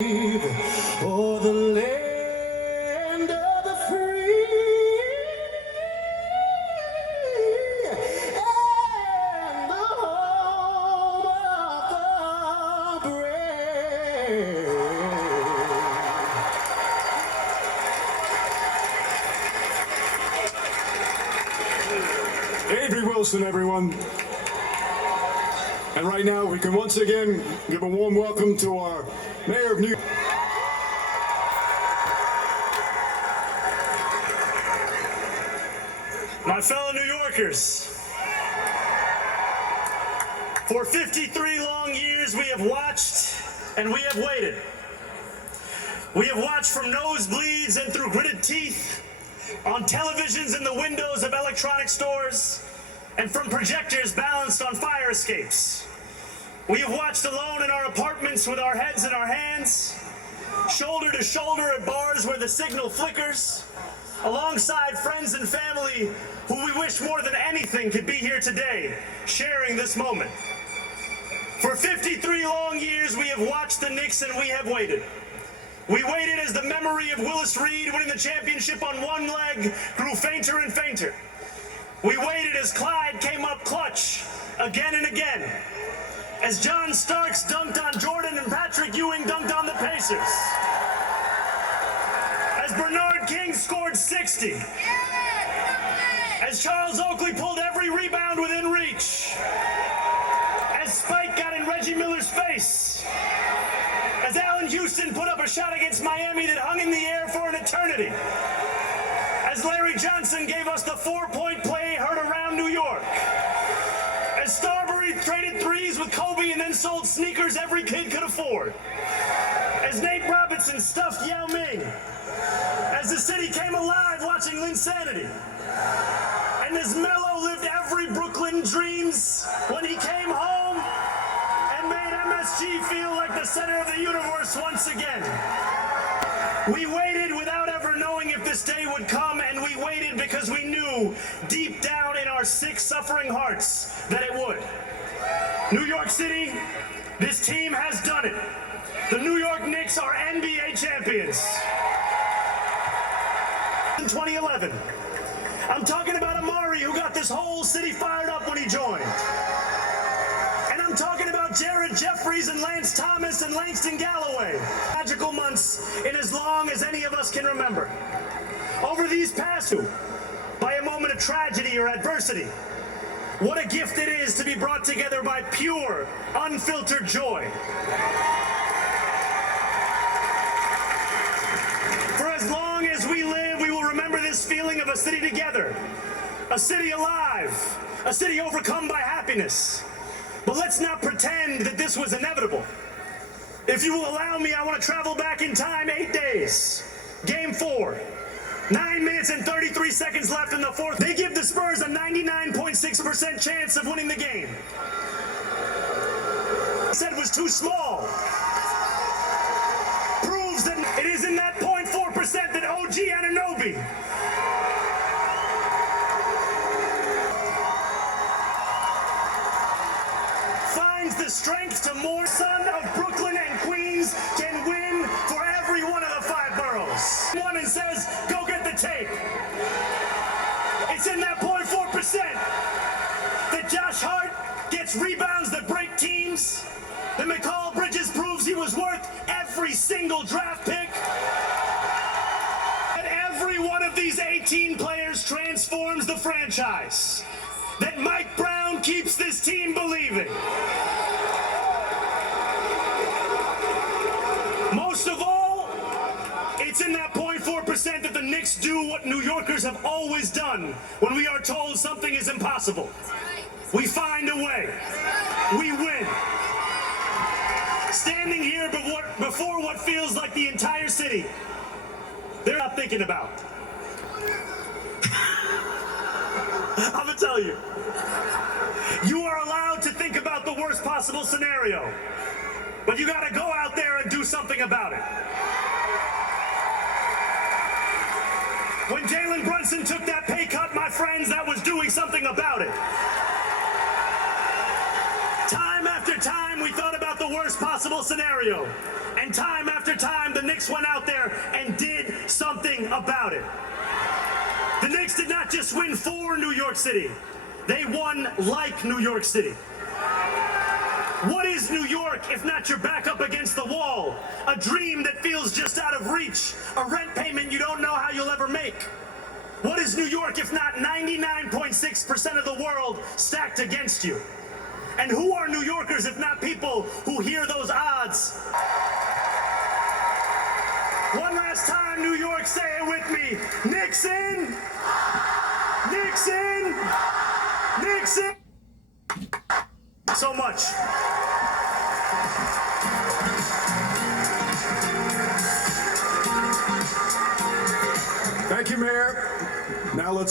Oh, the land of the free and the home of the brave. Avery Wilson, everyone. And right now, we can once again give a warm welcome to our Mayor of New York. My fellow New Yorkers, for 53 long years we have watched and we have waited. We have watched from nosebleeds and through gritted teeth, on televisions in the windows of electronic stores, and from projectors balanced on fire escapes. We have watched alone in our apartments with our heads in our hands, shoulder to shoulder at bars where the signal flickers, alongside friends and family who we wish more than anything could be here today, sharing this moment. For 53 long years, we have watched the Knicks and we have waited. We waited as the memory of Willis Reed winning the championship on one leg grew fainter and fainter. We waited as Clyde came up clutch again and again. As John Starks dunked on Jordan and Patrick Ewing dunked on the Pacers. As Bernard King scored 60. As Charles Oakley pulled every rebound within reach. As Spike got in Reggie Miller's face. As Allen Houston put up a shot against Miami that hung in the air for an eternity. As Larry Johnson gave us the four-point play heard around New York. As Starbury traded threes with Kobe and then sold sneakers every kid could afford. As Nate Robinson stuffed Yao Ming. As the city came alive watching Linsanity. And as Melo lived every Brooklyn dreams when he came home and made MSG feel like the center of the universe once again. We waited without ever knowing if this day would come, and we waited because we knew deep down in our sick, suffering hearts that it would. New York City, this team has done it. The New York Knicks are NBA champions. In 2011, I'm talking about Amari, who got this whole city fired up when he joined. And I'm talking about Jared Jeffries and Lance Thomas and Langston Galloway. Magical months in as long as any of us can remember. Over these past two, by a moment of tragedy or adversity, what a gift it is to be brought together by pure, unfiltered joy. For as long as we live, we will remember this feeling of a city together, a city alive, a city overcome by happiness. But let's not pretend that this was inevitable. If you will allow me, I want to travel back in time 8 days. Game 4. 9 minutes and 33 seconds left in the fourth. They give the Spurs a 99.6% chance of winning the game. Said was too small. Proves that it is in that 0.4% that OG Anunoby finds the strength to more. Son of Brooklyn and Queens can win for every one of the 5 boroughs. One and says, go get the tape. It's in that 0.4% that Josh Hart gets rebounds that break teams, that McCall Bridges proves he was worth every single draft pick, that every one of these 18 players transforms the franchise, that Mike Brown keeps this team believing. Most of all, it's in that 0.4% that the Knicks do what New Yorkers have always done when we are told something is impossible. We find a way. We win. Standing here before what feels like the entire city, they're not thinking about. I'm gonna tell you. You are allowed to think about the worst possible scenario, but you gotta go out there and do something about it. When Jalen Brunson took that pay cut, my friends, that was doing something about it. Time after time, we thought about the worst possible scenario, and And time after time, the Knicks went out there and did something about it. The Knicks did not just win for New York City. They won like New York City. What is New York if not your back up against the wall? A dream that feels just out of reach. A rent payment you don't know how you'll ever make. What is New York if not 99.6% of the world stacked against you? And who are New Yorkers if not people who hear those odds? One last time, New York, say it with me. Knicks in! Knicks in! Knicks in! So much. Thank you, Mayor. Now let's